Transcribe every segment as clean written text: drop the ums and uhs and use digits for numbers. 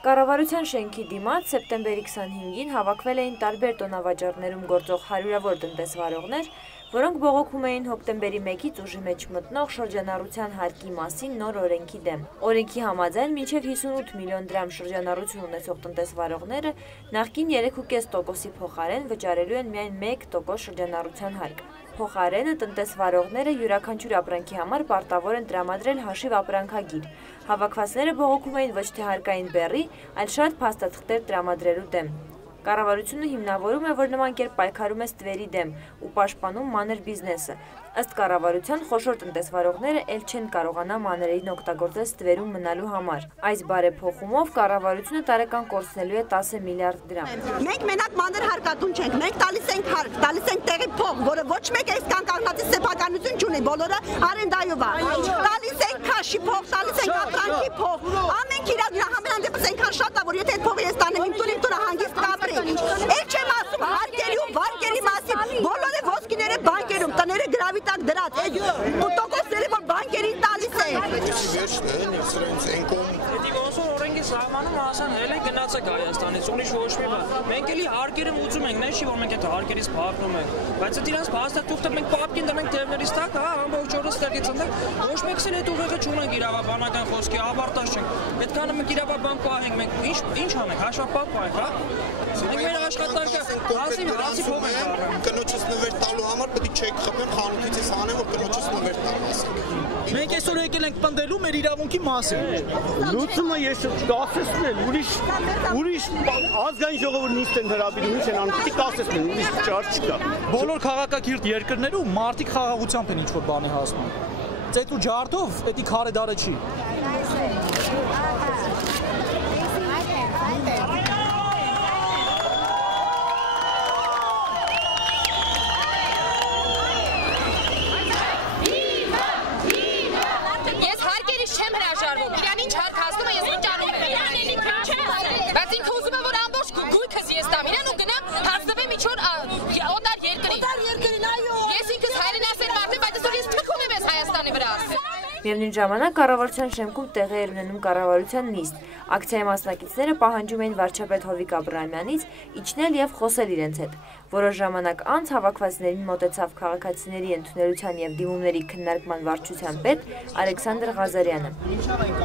Կառավարության շենքի դիմաց սեպտեմբերի 25-ին հավաքվել էին տարբեր տոնավաճառներում գործող հարյուրավոր տնտեսվարողներ, որոնք բողոքում էին հոկտեմբերի 1-ից ուժի մեջ մտնող շրջանառության հարկի մասին նոր օրենքի դեմ։ Օրենքի համաձայն մինչև 58 միլիոն դրամ շրջանառություն ունեցող տնտեսվարողները նախկին 3.5%-ի փոխարեն վճարելու են միայն 1% շրջանառության հարկ։ Փոխարենը տնտեսվարողները յուրաքանչյուր ապրանքի համար պարտավոր են տրամադրել հաշիվ ապրանքագիր։ Հավաքվածները բողոքում էին ոչ թե հարկային բեռի, այլ շատ փաստաթղթեր տրամադրելու դեմ։ Կառավարությունը հիմնավորում է, որ նման կերպ պայքարում է ստվերի դեմ ու պաշտպանում մանր բիզնեսը։ Ըստ կառավարության խոշոր տնտեսվարողները ել չեն կարողանա մանրերին օգտագործել ստվերում մնալու համար։ Այս բարեփոխումով կառավարությունը տարեկան կորցնելու է 10 միլիարդ դրամ։ Մենք մենակ մանր հարկատուն չենք, մենք տալիս ենք հարկ, տալիս ենք տեղի փող, որը ոչ մեկը այսքան կանգնածի սեփականություն չունի, բոլորը արենդայով է։ Տալիս ենք քաշի փող, տալիս ենք ապրանքի փող։ Ամենք իրար համենայն դեպս այնքան շատ է, որ եթե այդ փողը ես տանեմ իմ տունը հանգիստ կապրի։ Էլ չեմ ասում հարկերի ու վարկերի մասին, բոլորը ոսկիները բանկերում, տները գրավի տակ դրած, այդ տոկոսները որ բանկերին տալիս են։ Սահմանում հասան հել է գնացեք Հայաստանից, ուրիշ ոչ մի բան։ Մենք էլի հարկերը ուծում ենք, նշի որ մենք այդ հարկերից փախնում ենք, բայց այդ իրանց փաստաթուղթը մենք պապկին դնենք թևներից տակ, հա, ամբողջ օրը ստեղից ընդ ոչ մեկս էլ այդ ուղեղը չունենք իրավաբանական խոսքի, ավարտած չենք։ Պետքանը մենք իրավաբան պահենք, մենք ինչ անենք, հաշվապահ պահենք, հա։ Մենք մեր աշխատանքը հազի փող ենք առնում։ Կնոջս նվեր տալու համար պետք է չեք խփեն խանութից հանեն, որ կնոջս նվեր տալու։ Մենք այսօր եկել ենք պնդելու մեր իրավունքի մասին։ Լուծումը ես կասեցնել, ուրիշ ազգային ժողովուրդ նիստ են հրավիրում, ինչ են անում, պիտի կասեցնել, ուրիշ ճար չկա։ Բոլոր քաղաքակիրթ երկրներում մարդիկ խաղաղությամբ են ինչ-որ բանի հասնում։ Ծետ ու ջարդով էդի քարե դարը չի։ Բայց ինքը ուզում է, որ ամբողջ գույքս ես տամ իրան ու գնամ հազնվեմ իչոր օտար երկրին։ Ես ինքս հայրենասեր մարդ եմ, բայց այսօր ես թքում եմ ես Հայաստանի վրա։ Միևնույն ժամանակ կառավարության շենքում տեղի էր ունենում կառավարության նիստ։ Ակցիայի մասնակիցները պահանջում էին վարչապետ Հովիկ Աբրահամյանից իջնել եւ խոսել իրենց հետ։ Որոշ ժամանակ անց հավաքվածներին մոտեցավ քաղաքացիների ընդունելության եւ դիմումների քննարկման վարչության պետ Ալեքսանդր Ղազարյանը։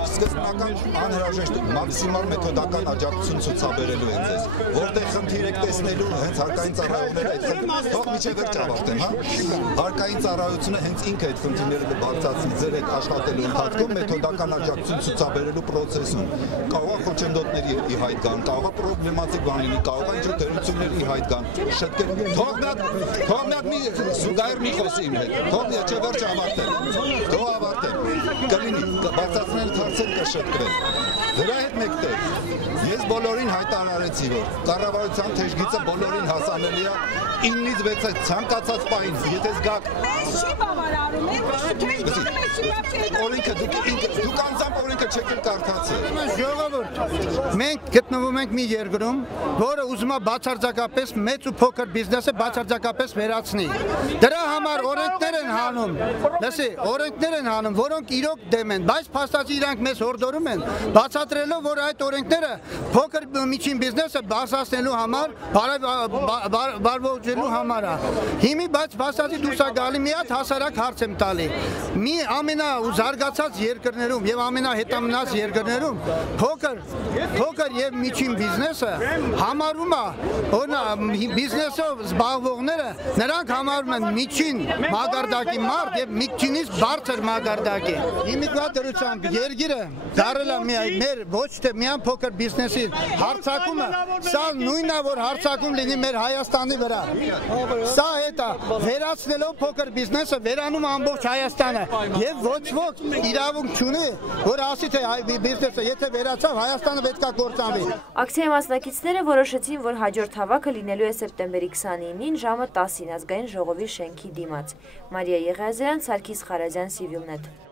Սկզբնական անհրաժեշտ մաքսիմալ մեթոդական աջակցություն ցուցաբերելու են ձեզ, որտեղ խնդիր եք տեսնելու հենց հարկային ծառայությունները այդ խնդիրը թող միջև վերջ ավարտեն, հա։ Հարկային ծառայությունը հենց ինքը այդ խնդիրները կբարձրացնի ձեր այդ աշխատելու ընթացքում մեթոդական աջակցություն ցուցաբերելու process-ում։ Կարող է խոչընդոտների ի հայտ գան, կարող է պրոբլեմատիկ բան լինի, կարող է ինչ-որ դերությունների ի հայտ գան։ Թող մի հատ մի զուգահեռ մի խոսի իմ հետ, թող մի չէ վերջ ավարտեն, թող ավարտեն, կլինի, բարձրացնել հարցեր կշտկվեն, դրա հետ մեկտեղ, ես բոլորին հայտարարեցի, որ կառավարության թեժգիծը բոլորին հասանելի է 9-ից 6 ցանկացած պահին, եթե զգաք դուք անձամբ օրենքը չեք կարդացել։ Ժողովուրդ, մենք գտնվում ենք մի երկրում, որը ուզում է բացարձակապես մեծ ու փոքր բիզնեսը բացարձակապես վերացնի։ Դրա համար օրենքներ են հանում, լսի, օրենքներ են հանում, որոնք իրոք դեմ են, բայց փաստացի իրանք մեզ հորդորում են, բացատրելով, որ այդ օրենքները փոքր միջին բիզնեսը բարձրացնելու համար, բարվոճելու համար է։ Հիմի բայց փաստացի դուրս է գալի մի հատ հասարակ հարց եմ տալի։ Մի ամենազարգացած երկրներում եւ ամենահետամնաց երկրներում փոքր եւ միջին բիզնեսը համարում է, օրինակ բիզնեսով զբաղվողները նրանք համարում են միջին մակարդակի մարդ եւ միջինից բարձր մակարդակի։ Հիմիկվա դրությամբ երկիրը դարել է մեր ոչ թե միայն փոքր բիզնեսի հարձակումը, սա նույնն է, որ հարձակում լինի մեր Հայաստանի վրա։ Սա հետա վերացնելով փոքր բիզնեսը վերանում ամբողջ Հայաստանը եւ ոչ ոք իրավունք չունի, որ ասի թե բիզնեսը եթե վերացավ Հայաստանը պետք է կործանվի։ Ակցիայի մասնակիցները որոշեցին, որ հաջորդ հավաքը լինելու է սեպտեմբերի 29-ին ժամը 10-ին ազգային ժողովի շենքի դիմաց։ Մարիա Եղիազարյան, Սարգիս Խարազյան, Civilnet։